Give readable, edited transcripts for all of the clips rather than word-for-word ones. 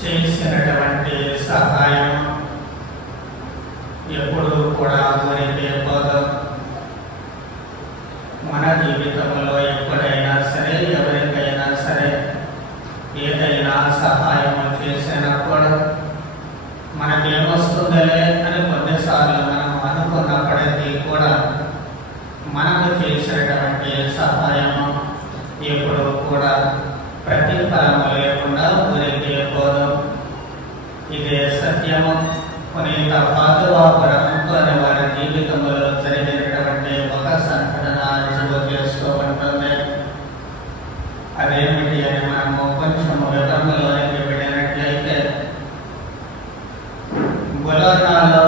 చేసినటువంటి సహాయం ఎప్పుడు కూడా ఊరికే పోదు. మన జీవితంలో ఎప్పుడైనా సరే, ఎవరికైనా సరే ఏదైనా సహాయం చేసినప్పుడు మనకేమొస్తుందలే అని కొన్నిసార్లు మనం అనుకున్నప్పటికీ కూడా మనకు చేసినటువంటి సహాయం ఎప్పుడు కూడా ప్రతిఫలము లేకుండా ఊరికే పోదు. ఇదే సత్యము పునీత పాదువాపురంతో వారి జీవితంలో జరిగినటువంటి ఒక సంఘటన రుజువు చేస్తూ ఉంటుంది. అదేమిటి అని మనము కొంచెం వివరంలోనికి వెళ్ళినట్లయితే, బొలోనాలో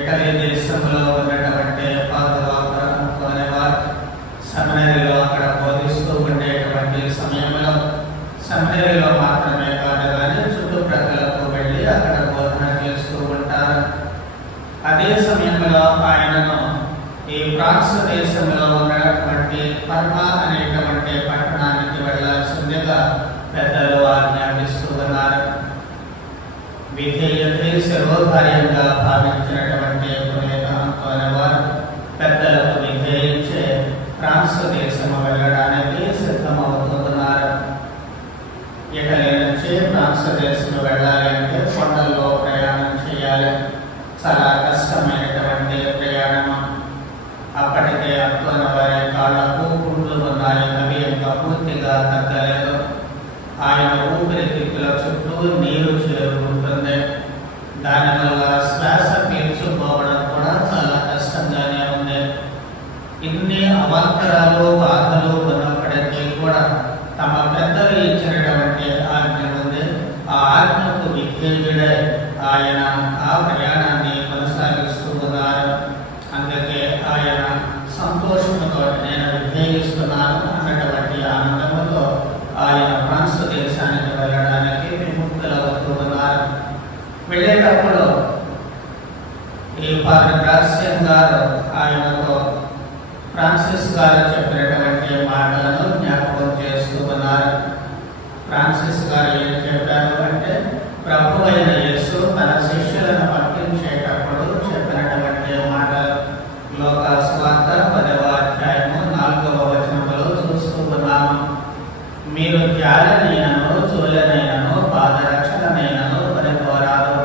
ఇటలీ దేశంలో ఉన్నటువంటి పాదువాపురంతో వారు సెమినరీలో అక్కడ బోధిస్తూ ఉండేటువంటి సమయంలో, సెమినరీలో మాత్రమే కాదు కానీ చుట్టుప్రక్కలకు వెళ్ళి అక్కడ బోధన చేస్తూ ఉంటారు. అదే సమయంలో ఆయనను ఈ ఫ్రాన్స్ దేశంలో ఉన్నటువంటి పర్మా అనేటువంటి పట్టణానికి వెళ్లాల్సిందిగా పెద్దలు ఆజ్ఞాపిస్తూ ఉన్నారు. విధేయతే సర్వకార్యంగా భావించినటువంటి పునీత అంతోని వారు పెద్దలకు విధేయించే ఫ్రాన్స్ దేశము వెళ్ళడానికి సిద్ధమవుతున్నారు. ఇటలీ నుంచి ఫ్రాన్స్ దేశం వెళ్ళాలి అంటే కొండల్లో ప్రయాణం చేయాలి. చాలా కష్టమైనటువంటి ప్రయాణము. అప్పటికే అంతోని వారి కాళ్ళకు పుండ్లు ఉన్నాయి. అవి ఇంకా పూర్తిగా తగ్గలేదు. ఆయన ఊపిరితిత్తుల చుట్టూ నీరు చేరుకుంటుంది. దానివల్ల శ్వాస పీల్చుకోవడం కూడా చాలా కష్టంగానే ఉంది. ఇన్ని అవాంతరాలు బాధలు ఉన్నప్పటికీ కూడా తమ పెద్దలు ఇచ్చినటువంటి ఆజ్ఞ ఉంది. ఆ ఆజ్ఞకు విధేయుడై ఆయన ఆ ప్రయాణాన్ని కొనసాగిస్తూ ఉన్నారు. అందుకే ఆయన సంతోషంతో నేను విధేయిస్తున్నాను అన్నటువంటి ఆనందముతో ఆయన ఫ్రాన్స్ దేశానికి వెళ్ళడానికి విముక్తులవుతూ ఉన్నారు. వెళ్ళేటప్పుడు ఈ ఫాదర్ గ్రాసియన్ గారు ఆయనతో ఫ్రాన్సిస్ గారు చెప్పినటువంటి మాటలను జ్ఞాపకం చేస్తూ ఉన్నారు. ఫ్రాన్సిస్ గారు ఏం చెప్పారు అంటే, ప్రభువైన యేసు తన శిష్యులను పంపించేటప్పుడు చెప్పినటువంటి మాటలు లోకా సువార్త 10వ అధ్యాయము 4వ వచనములో చూస్తూ ఉన్నాము. మీరు జాలనైనను చూలనైనను పాదరక్షణనైనను కొనుకోరాదు.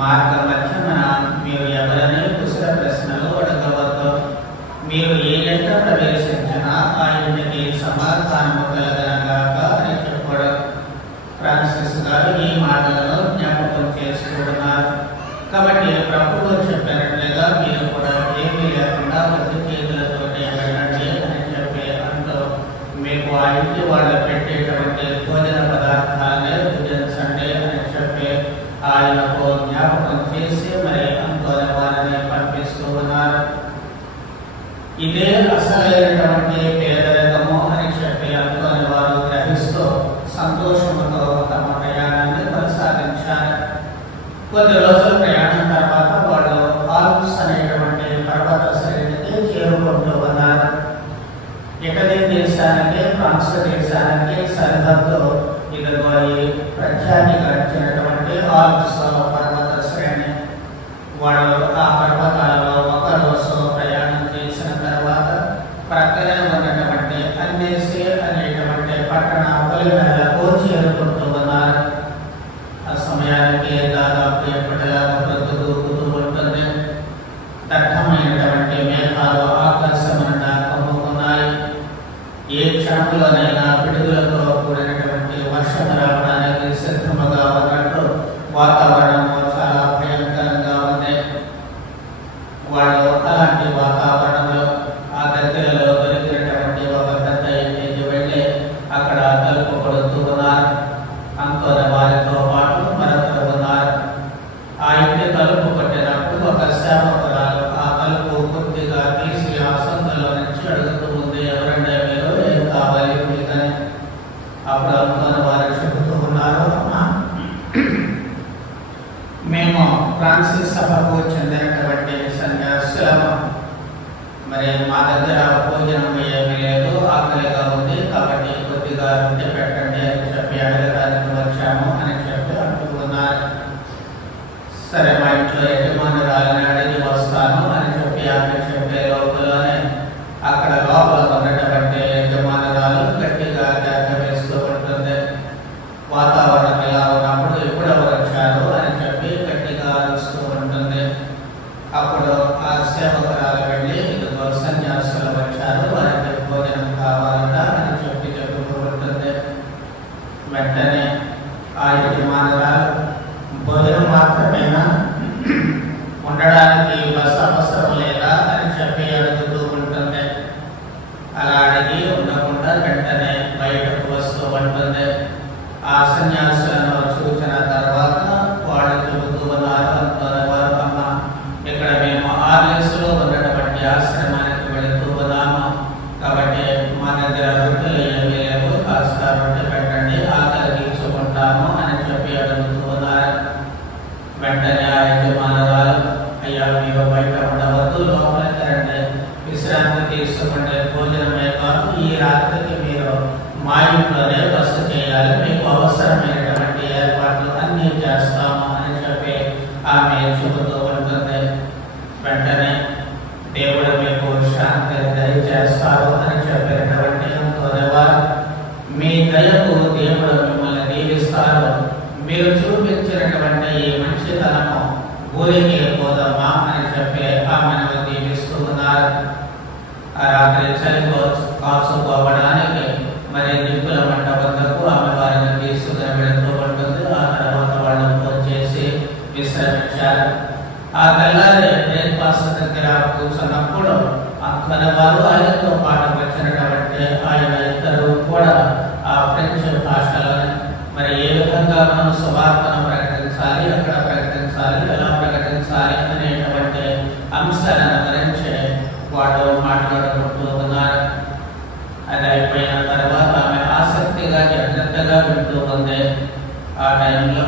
మార్గ మధ్యమున మీరు ఎవరిని కుశల ప్రశ్నలు అడగవద్దు. మీరు ఏ ఎంత ప్రవేశించినా ఆ ఇంటికి సమాధానము కలగనగాక అని చెప్పడం. ఫ్రాన్సిస్ గారు ఈ మాటలను జ్ఞాపకం చేసుకుంటున్నారు. కాబట్టి ప్రభువు చెప్పినట్లుగా మీరు కూడా ఏమీ లేకుండా వృద్ధి చేతులతోటి వెళ్ళండి అని చెప్పి అంటూ మీకు ఆ ఇంటి వాళ్ళు పెట్టేటువంటి భోజన పదార్థాలనే భుజించండి అని చెప్పి ఆయనకు జ్ఞాపకం చేసి మరి అంతోని వారిని పంపిస్తూ ఉన్నారు. ఇదే అసలైనటువంటి పేదరికము అని చెప్పి అంతోని వారు గ్రహిస్తూ సంతోషంతో తమ ప్రయాణాన్ని కొనసాగించారు. కొద్ది రోజుల ప్రయాణం తర్వాత వాళ్ళు ఆల్ప్స్ అనేటువంటి పర్వత శ్రేణికి చేరుకుంటూ ఉన్నారు. ఇటలీ దేశానికి ఫ్రాన్స్ దేశానికి సరిహద్దు ఇదిగో ఈ ప్రఖ్యాతిగాంచినటువంటి ఆల్ప్స్ పర్వత శ్రేణి. వాళ్ళు ఆ పర్వతాలలో ఒక రోజు ప్రయాణం చేసిన తర్వాత ప్రక్కనే ఉన్నటువంటి అన్నేసి అనేటువంటి పట్టణ పొలిమేరకు చేరుకుంటూ ఉన్నారు. ఆ సమయానికి దాదాపు ఎప్పటిలాగా ప్రొద్దుతూగుతూ ఉంటుంది. దట్టమైనటువంటి మేఘాలు ఆకాశమున కమ్ముకున్నాయి. ఏ క్షణంలోనైనా పిడుగులతో కూడినటువంటి వర్షం రావడానికి సిద్ధముగా ఉన్నట్టు వాతావరణము చాలా భయంకరంగా ఉంది. వాళ్ళు అలాంటి వాతావరణంలో ఆ దగ్గరలో దొరికినటువంటి ఒక పెద్ద ఇంటికి వెళ్ళి అక్కడ తలుపు కొడుతూ దగ్గర భోజనం ఏమీ లేదు, ఆకలిగా ఉంది, కాబట్టి కొద్దిగా రొట్టె పెట్టండి అని చెప్పి అడగడానికి వచ్చాము అని చెప్పి అంటున్నారు. సరే, మా ఇంట్లో యజమానురాలని అడిగి వస్తాను అని చెప్పి ఆమె చెప్పే లోపలనే అక్కడ లోపల ఉన్నటువంటి యజమానురాలు గట్టిగా కేక వేస్తూ ఉంటుంది. వాతావరణం ఇలా ఉన్నప్పుడు ఎప్పుడెవరు వచ్చారు అని చెప్పి గట్టిగా అరుస్తూ ఉంటుంది. అప్పుడు ఆ సేవకురాలు వెళ్ళి ఇదిగో సన్యాసులు వచ్చారు, వారికి భోజనం కావాలట అని చెప్పి చెబుతూ ఉంటుంది. వెంటనే ఆ యజమానురాలు భోజనం మాత్రమేనా, ఉండడానికి బస అవసరం లేదా అని చెప్పి అడుగుతూ ఉంటుంది. అలా అడిగి ఉండకుండా వెంటనే బయటకు వస్తూ ఉంటుంది. ఆ సన్యాసులను చూసిన తర్వాత వాళ్ళు చెబుతూ ఉన్నారు, వారు అమ్మ ఇక్కడ మేము ఆర్లెస్లో ఉన్నటువంటి ఆశ్రమానికి వెళుతూ ఉన్నాము, కాబట్టి మా దగ్గర రొట్టెలు ఏమీ లేవు, కాస్త రొట్టె పెట్టండి, ఆకలి తీర్చుకుంటాము అని చెప్పి అడుగుతూ ఉన్నారు. వెంటనే ఆ యజమానురాలు అయ్యా మీరు బయట ఉండవద్దు, లోపలికి రండి, విశ్రాంతి తీసుకుంటే భోజనమే కాదు ఈ రాత్రికి మీరు మా ఇంట్లోనే బస చేయాలి, మీకు అవసరమైనటువంటి ఏర్పాట్లు అన్నీ చేస్తాము అని చెప్పి ఆమె చెబుతూ ఉంటుంది. వెంటనే దేవుడు మీకు శాంతిని దయచేస్తారు అని చెప్పినటువంటి వారు మీ దయకు దేవుడు మిమ్మల్ని దీవిస్తారు, మీరు చూపించినటువంటి ఈ మంచితనము ఊరికి పోదమ్మా అని చెప్పి ఆమెను దీవిస్తూ ఉన్నారు. ఆ రాత్రి చలి కాచుకోవడానికి మరి నిప్పుల మంట వద్దకు ఆమె వారిని తీసుకుని వెళుతూ ఉంటుంది. ఆ తర్వాత వాళ్ళు ఫోన్ చేసి విశ్రమించారు. ఆ తెల్లారి బ్రేక్ఫాస్ట్ దగ్గర కూర్చున్నప్పుడు మన వారు ఆయనతో పాటు వచ్చినటువంటి ఆయన ఇద్దరు కూడా ఆ ఫ్రెంచ్ భాషలోనే మరి ఏ విధంగా మనం సువార్తను ప్రకటించాలి, ఎక్కడ ప్రకటించాలి, ఎలా ప్రకటించాలి అనేటువంటి అంశాలను గురించి వాడు మాట్లాడుకుంటూ ఉన్నారు. అది అయిపోయిన తర్వాత ఆమె ఆసక్తిగా జాగ్రత్తగా వింటూ ఉంది. ఆ టైంలో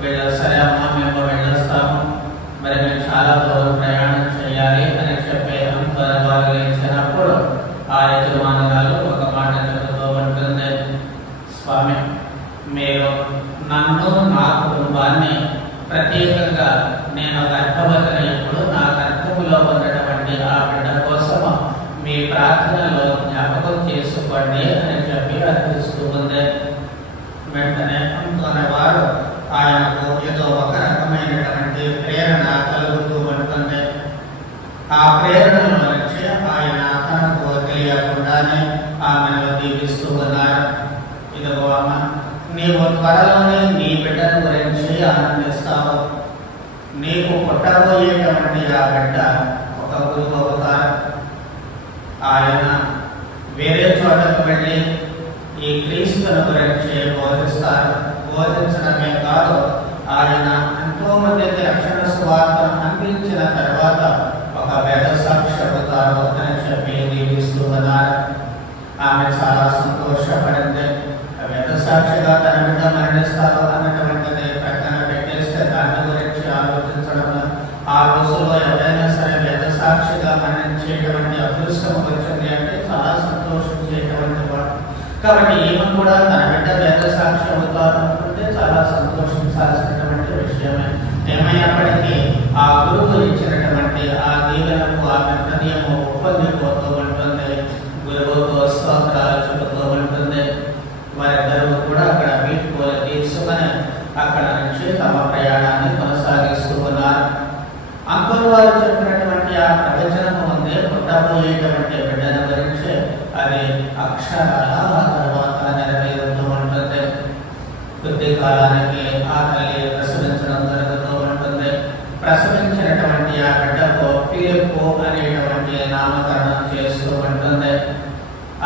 వీళ్ళు సరే అమ్మ మేము వెళ్ళొస్తాము, మరి మేము చాలా దూరం ప్రయాణం చేయాలి అని చెప్పి వారు ఇచ్చినప్పుడు ఆ యజమానురాలు ఒక మాట చెబుతూ ఉంటుంది. స్వామి, మీరు నన్ను నా కుటుంబాన్ని ప్రత్యేకంగా నేను గర్భవతిని ఎప్పుడు నా గర్భములో ఉన్నటువంటి ఆ బిడ్డ కోసం మీ ప్రార్థనలో జ్ఞాపకం చేసుకోండి అని చెప్పి అర్థిస్తూ ఉంది. వెంటనే అనుకున్న వారు ఆయనకు ఏదో ఒక రకమైనటువంటి ప్రేరణ కలుగుతూ ఉంటుంది. ఆ ప్రేరణల నుంచి ఆయన తనకు తెలియకుండానే ఆమెను దీవిస్తూ ఉన్నారు. ఇదిగో అమ్మ, నీవు త్వరలోనే నీ బిడ్డను గురించి ఆనందిస్తావు, నీకు పుట్టబోయేటువంటి ఆ బిడ్డ ఒక గురువు అవుతారు. ఆయన వేరే చోటకు వెళ్ళి ఈ క్రీస్తుని గురించి బోధిస్తారు. బోధించడమే కాదు, ఆయన ఎంతో మందికి రక్షణ సువార్తను అందించిన తర్వాత ఒక వేద సాక్షి అవుతారు అని చెప్పి దీవిస్తూ ఉన్నారు. ఆమె చాలా సంతోషపడింది. వేద సాక్షిగా తన బిడ్డ మరణిస్తారు అన్నటువంటిది ప్రక్కన పెట్టేస్తే దాని గురించి ఆలోచించడం, ఆ రోజుల్లో ఎవరైనా సరే వేద సాక్షిగా మరణించేటువంటి అదృష్టం వచ్చింది అంటే చాలా సంతోషించేటువంటి వాడు. కాబట్టి ఈమె కూడా తన బిడ్డ వేద సాక్షి అవుతారు అనుకుంటే చాలా సంతోషించాల్సినటువంటి విషయమే. ఏమైనప్పటికీ ఆ గురువు ఇచ్చినటువంటి ఆ దీవెనకు ఆమె హృదయము ఒప్పందిపోతూ ఉంటుంది, గురువుతో స్తోత్రాలు చెబుతూ ఉంటుంది. వారిద్దరూ కూడా అక్కడ వీడ్కోలు తీసుకుని అక్కడ నుంచి తమ ప్రయాణాన్ని కొనసాగిస్తూ ఉన్నారు. అంకుల్ వారు చెప్పినటువంటి ఆ ప్రవచనము ఉంది పుట్టబోయేటువంటి బిడ్డల గురించి, అది అక్షరాల ఆ తర్వాత నెరవేరుతూ ఉంటుంది. కొద్ది కాలానికి ఆ తల్లి ప్రసవించడం జరుగుతూ ఉంటుంది. ప్రసవించినటువంటి ఆ బిడ్డకు ఫిలిప్పు అనేటువంటి నామకరణం చేస్తూ ఉంటుంది.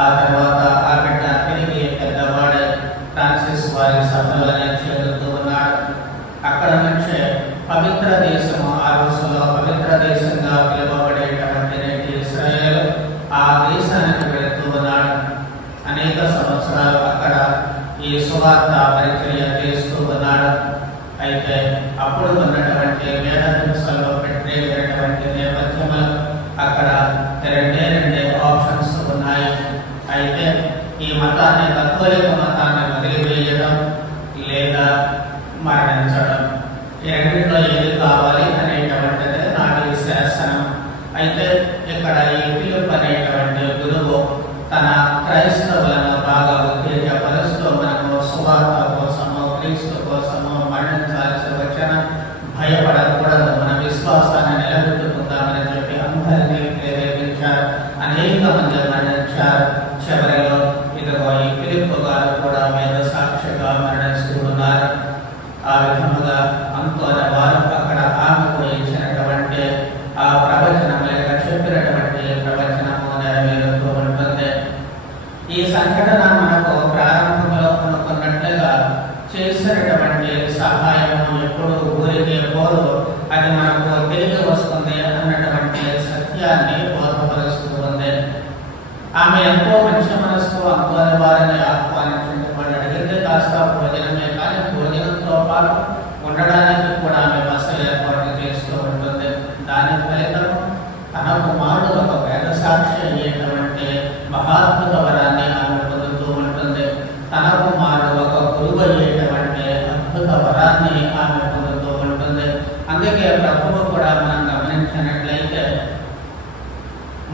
ఆ తర్వాత ఆ బిడ్డ తిరిగి పెద్దవాడే ఫ్రాన్సిస్ వారి సభలోనే చేరుతూ ఉన్నాడు. అక్కడ నుంచే పవిత్ర దేశము, ఆ రోజుల్లో పవిత్ర దేశంగా పిలువబడేటువంటి నేటి ఇశ్రాయేలు, ఆ దేశానికి వెళుతూ ఉన్నాడు. అనేక సంవత్సరాలు అక్కడ ఈ సువార్త పరిచర్య చేస్తూ ఉన్నాడు. అయితే అప్పుడు ఉన్నటువంటి వేద హింసల్లో పెట్టేటువంటి నేపథ్యంలో అక్కడ రెండే తాత్కాలిక మతాన్ని వదిలివేయడం లేదా మరణించడం, ఈ రెండింటిలో ఏది కావాలి అనేటువంటిది నాటి శాసనం. అయితే ఇక్కడ ఈ ఫిలిప్ అనేటువంటి గురువు తన క్రైస్తవులను బాగా ఉత్తేజపరుస్తూ మనము సువార్త కోసము, క్రీస్తు కోసము మరణించాల్సి వచ్చిన భయపడకూడదు, మన విశ్వాసాన్ని నిలబెట్టుకుందామని చెప్పి అందరినీ ప్రేరేపించారు. అనేక మంది మరణించారు. చివరిలో ఇదిగో ఈ ఫిలిప్ గారు కూడా వేద సాక్షిగా మరణిస్తూ ఉన్నారు. ఆ విధముగా అంతోని వారు అక్కడ ఆమెకు ఇచ్చినటువంటి ఆ ప్రవచనం లేక చెప్పినటువంటి ప్రవచనము నెరవేరుతూ ఉంటుంది. ఈ సంఘటన మనకు ప్రారంభంలో అనుకున్నట్లుగా చేసినటువంటి సహాయము ఎప్పుడు ఊరికే పోదు, అది మనకు తిరిగి వస్తుంది అన్నటువంటి సత్యాన్ని బోధపరుస్తూ ఉంది. ఆమె ఎంతో మంచి మనసుతో అంతోని వారిని ఆహ్వానించండి. వాళ్ళు అడిగితే కాస్త భోజనమే, కానీ భోజనంతో పాటు ఉండడానికి కూడా ఆమె బస ఏర్పాటు చేస్తూ ఉంటుంది. దాని ఫలితం తన కుమారుడు ఒక వేద సాక్షి అయ్యేటువంటి మహాద్భుత వరాన్ని ఆమె పొందుతూ ఉంటుంది. తన కుమారుడు ఒక గురువు అయ్యేటువంటి అద్భుత వరాన్ని ఆమె పొందుతూ ఉంటుంది. అందుకే ప్రభువు కూడా మనం గమనించినట్లయితే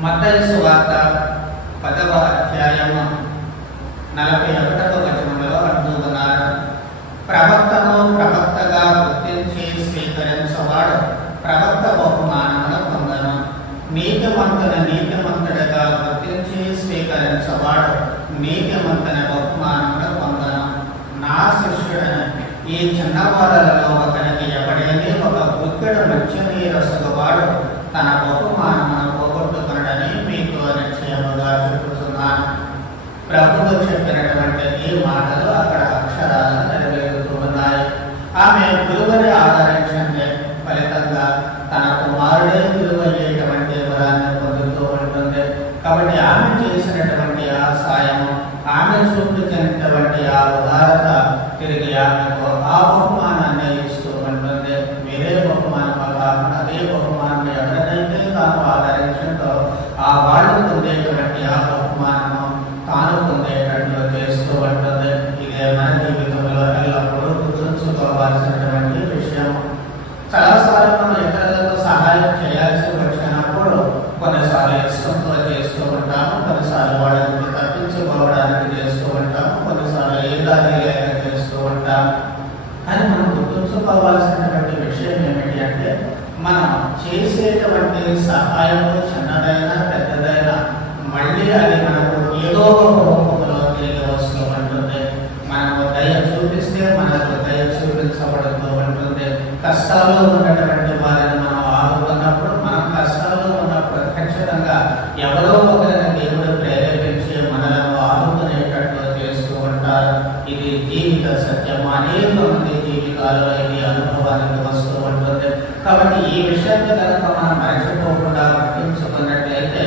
మత్తయి సువార్త 10వ అధ్యాయము 41వ వచనంలో అంటూ ఉన్నారు, ప్రవక్తను ప్రవక్తగా గుర్తించి స్వీకరించేవాడు ప్రవక్త బహుమానమును పొందను, నీతిమంతుని నీతిమంతుడిగా గుర్తించి స్వీకరించేవాడు నీతిమంతుని బహుమానమును పొందను. నా శిష్యుడని ఈ చిన్నవాళ్ళలో ఒకరికి ఎవడైనా ఒక గుక్కెడు మంచినీరు రసగువాడు తన బహుమానమును పోగొట్టుకునడని మీకు నిశ్చయముగా చెప్పుతున్నాను. ప్రభువు చెప్పినటువంటి ఈ మాటలు అక్కడ అక్షరాలను నెరవేరుతూ ఉన్నాయి. ఆమె గురువుని ఆదరించే ఫలితంగా తన కుమారుడే గురువు అయ్యేటువంటి వరాన్ని పొందుతూ ఉంటుంది. కాబట్టి ఆమె చేసినటువంటి ఆ సాయము, ఆమె చూపించినటువంటి ఆ ఉదారత తిరిగి ఆమెకు ఆ బహుమానాన్ని ఇస్తూ ఉంటుంది. వేరే బహుమానం కాకుండా అదే బహుమానం ఎవరినైతే తాను ఆదరించిందో ఆ వాళ్ళు పొందేటువంటి ఆ బహుమానము తాను పొందేటట్లు చేస్తూ ఉంటుంది. ఇదే మన జీవితంలో ఎల్లప్పుడూ గుర్తుంచుకోవాల్సినటువంటి విషయం. చాలాసార్లు మనం ఇతరులకు సహాయం చేయాల్సి వచ్చినప్పుడు కొన్నిసార్లు ఇష్టంతో చేస్తూ ఉంటాము, కొన్నిసార్లు వాళ్ళకి తప్పించుకోవడానికి చేస్తూ ఉంటాము, కొన్నిసార్లు ఏ దారి లేక చేస్తూ ఉంటాము. కానీ మనం గుర్తుంచుకోవాల్సినటువంటి విషయం ఏమిటి అంటే, మనం చేసేటువంటి సహాయము చిన్నదైనా పెద్దదైనా మళ్ళీ అది మనకు ఏదో ఒక రూపంలో తిరిగి వస్తూ ఉంటుంది. మనకు దయ చూపిస్తే మనకు దయ చూపించబడుతూ ఉంటుంది. కష్టాల్లో ఉన్నటువంటి వారిని మనం ఆదుకున్నప్పుడు, మనం కష్టాల్లో ఉన్నప్పుడు ఖచ్చితంగా ఎవరో ఒకరిని దేవుడు ప్రేరేపించి మనలను ఆదుకునేటట్లు చేస్తూ ఉంటారు. ఇది జీవిత సత్యం. అనేక మంది జీవితాల్లో ఇది అనుభవానికి వస్తూ ఉంటుంది. కాబట్టి ఈ విషయాన్ని కనుక మనం మర్చిపోకుండా గుర్తించుకున్నట్లయితే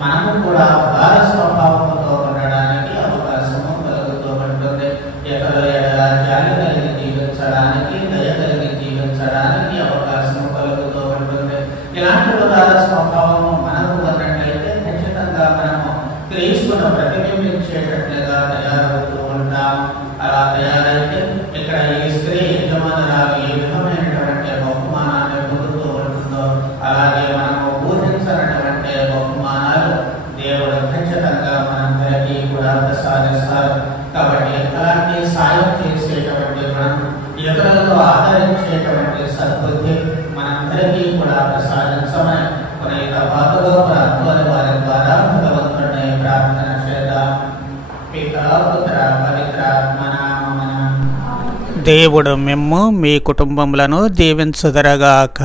మనము కూడా ఉదార స్వభావంతో ఉండడానికి అవకాశము కలుగుతూ ఉంటుంది. ఇతరుల ఎడల జాలి కలిగి జీవించడానికి, దయ కలిగి జీవించడానికి అవకాశం కలుగుతూ ఉంటుంది. ఇలాంటి ఉదార స్వభావము మనకు ఉన్నట్లయితే ఖచ్చితంగా మనము క్రీస్తును ప్రతిబింబించేటట్లుగా తయారవుతూ ఉంటాం. అలా తయారైతే ఇక్కడ ఈ స్త్రీ యజమానురాలు ఏ విధమైనటువంటి బహుమానాన్ని పొందుతూ ఉంటుందో అలాగే మనము ఊహించినటువంటి బహుమానాలు దేవుడు ఖచ్చితంగా మనందరికీ కూడా ప్రసాదిస్తారు. కాబట్టి అలాంటి సాయం చేసేటువంటి మనం, ఇతరులను ఆదరించేటువంటి సద్బుద్ధి మనందరికీ కూడా ప్రసాదించమని కొనేక బాధలో ప్రార్థన వారి ద్వారా భగవంతుడిని ప్రార్థన చేద్దాం. పితా పుత్ర పవిత్రాత్మ నామమున. దేవుడు మిమ్ము మీ కుటుంబములను దీవించుదరగాక.